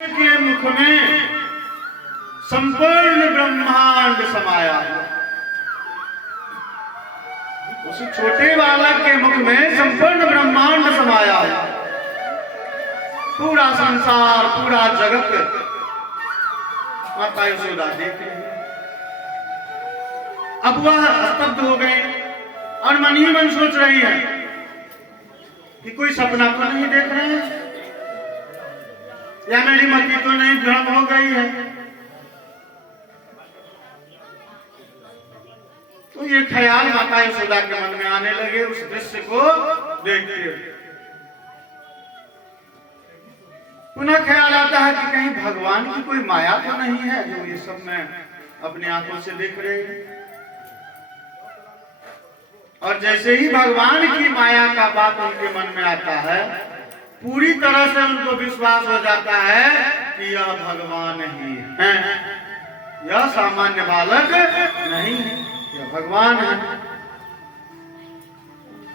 के मुख में संपूर्ण ब्रह्मांड समाया है। उस छोटे बालक के मुख में संपूर्ण ब्रह्मांड समाया है। पूरा संसार, पूरा जगत माता यशोदा देख रही है। अब वह स्तब्ध हो गए और मन ही मन सोच रही है कि कोई सपना तो नहीं देख रहे हैं, या मेरी मति तो नहीं भ्रम हो गई है। तो ये ख्याल माता यशोदा के मन में आने लगे उस दृश्य को देखते। पुनः ख्याल आता है कि कहीं भगवान की कोई माया तो नहीं है जो ये सब मैं अपने आंखों से देख रही हूं। और जैसे ही भगवान की माया का बात उनके मन में आता है, पूरी तरह से उनको विश्वास हो जाता है कि यह भगवान ही है, यह सामान्य बालक नहीं है, यह भगवान है।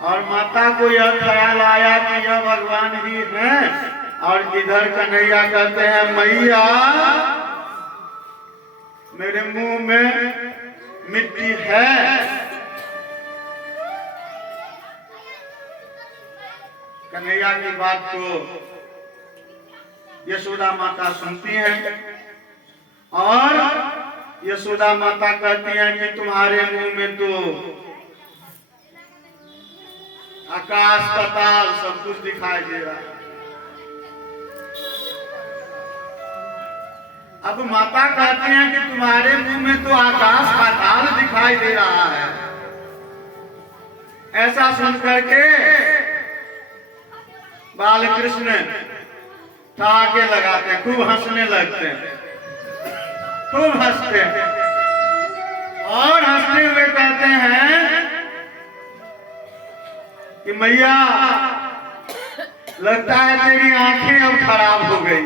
और माता को यह ख्याल आया कि यह भगवान ही है। और इधर कन्हैया कहते हैं, मैया मेरे मुंह में मिट्टी है। कन्हैया की बात को यशोदा माता सुनती हैं और यशोदा माता कहती हैं कि तुम्हारे मुंह में तो आकाश पाताल सब कुछ दिखाई दे रहा है। अब माता कहती हैं कि तुम्हारे मुंह में तो आकाश पाताल दिखाई दे रहा है। ऐसा सुन करके बाल कृष्ण ठहाके लगाते, खूब हंसने लगते हैं, खूब हंसते हैं और हंसते हुए कहते हैं कि मैया लगता है तेरी आंखें अब खराब हो गई,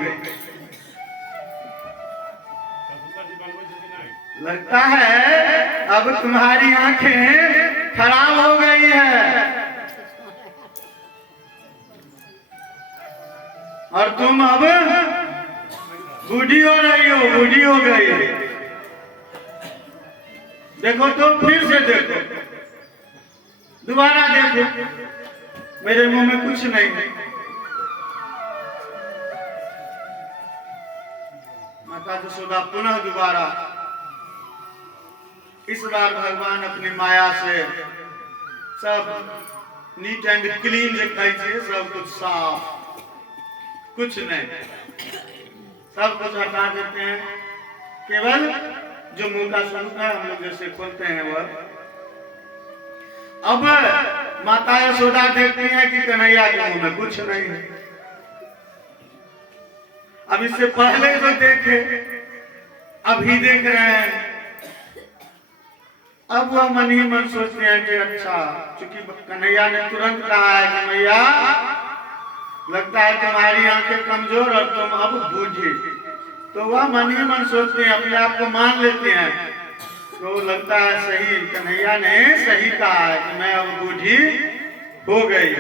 लगता है अब तुम्हारी आंखें खराब हो गई है और तुम अब बूढ़ी हो रही हो, बूढ़ी हो गई। देखो तो फिर से देखो, दोबारा देखो, मेरे मुंह में कुछ नहीं। माता यशोदा पुनः दोबारा, इस बार भगवान अपनी माया से सब नीट एंड क्लीन दिखाई से सब कुछ साफ, कुछ नहीं, सब कुछ हटा देते हैं। केवल जो मुंह का स्वरूप है हम लोग जैसे खोलते हैं वह। अब माता यशोदा देखती है कि कन्हैया के मुंह में कुछ नहीं है। अब इससे पहले जो देखे अभी देख रहे हैं। अब वह मन ही मन सोचते हैं कि अच्छा, चूंकि कन्हैया ने तुरंत कहा है कि मैया लगता है तुम्हारी आंखें कमजोर और तुम अब बूढ़ी, तो वह मन ही मन सोचते हैं, अपने आप को मान लेते हैं। तो लगता है सही, कन्हैया ने सही कहा है कि मैं अब बूढ़ी हो गई।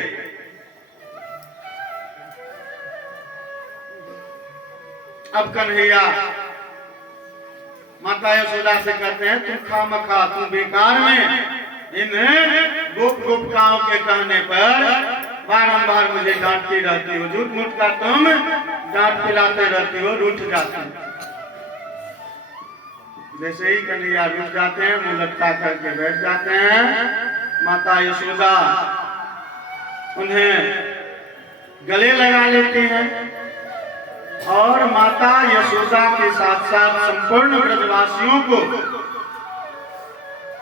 अब कन्हैया माता यशोदा से कहते हैं, तुम खामखा, तुम बेकार में इन गोप गोपिकाओं के कहने पर बारंबार मुझे डांटती रहती हो, झूठ मूठ का तुम डांट पिलाते रहती हो, रूठ जाती हो। जैसे ही कन्हैया रूठ जाते हैं, मुंह लटका करके बैठ जाते हैं, माता यशोदा उन्हें गले लगा लेती हैं और माता यशोदा के साथ साथ संपूर्ण ब्रजवासियों को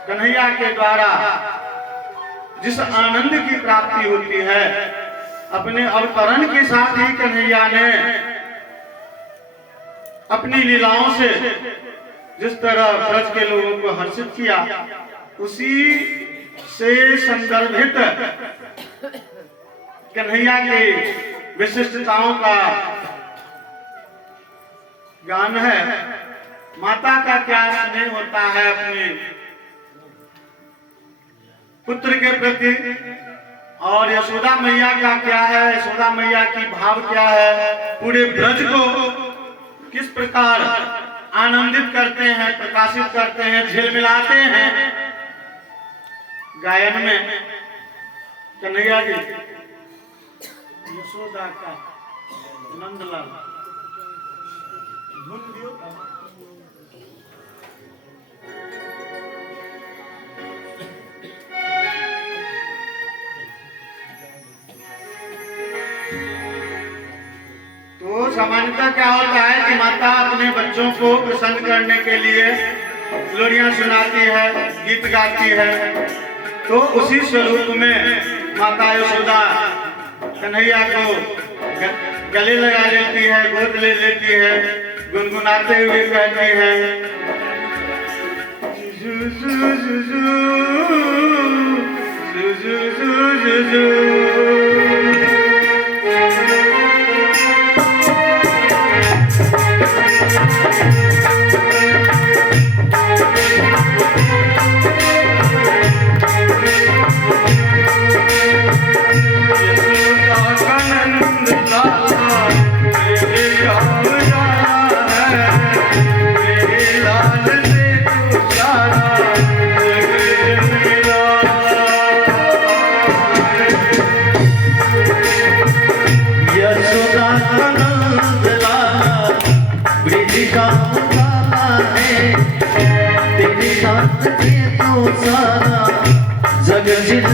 कन्हैया के द्वारा जिस आनंद की प्राप्ति होती है, अपने अवतरण के साथ ही कन्हैया ने अपनी लीलाओं से जिस तरह ब्रज के लोगों को हर्षित किया, उसी से संदर्भित कन्हैया की विशिष्टताओं का गान है। माता का क्या स्नेह होता है अपने पुत्र के प्रति, और यशोदा मैया का क्या है, यशोदा मैया की भाव क्या है, पूरे ब्रज को प्रकार आनंदित करते हैं, प्रकाशित करते हैं, झिलमिलाते हैं गायन में। कन्हैया जी यशोदा का नंदलाल धुन दियो। तो सामान्यतः क्या होता है कि माता अपने बच्चों को प्रसन्न करने के लिए लोरियां सुनाती है, गीत गाती है। तो उसी स्वरूप में माता यशोदा कन्हैया को गले लगा लेती है, गोद ले लेती है, गुनगुनाते हुए कहती है जू जू जू जू जू जू जू जू। जग जिल